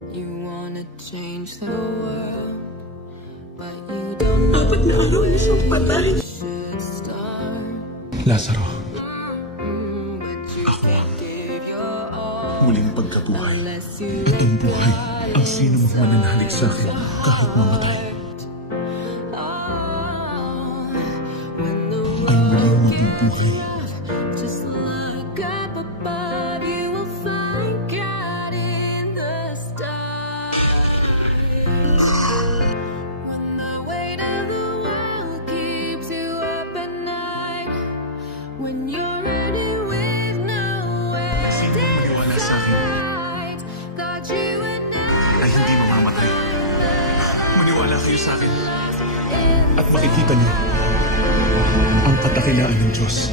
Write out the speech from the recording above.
You wanna change the world, but you don't know. Dapat na alam mo sa patay. Lazaro, ako ang muling pagkabuhay. At ang buhay ang sino mang mananalig sa akin kahit mamatay. Ang muling mabubuhay. Ay hindi mamamatay. Maniwala kayo sa akin. At makikita niyo ang katakilaan ng Diyos.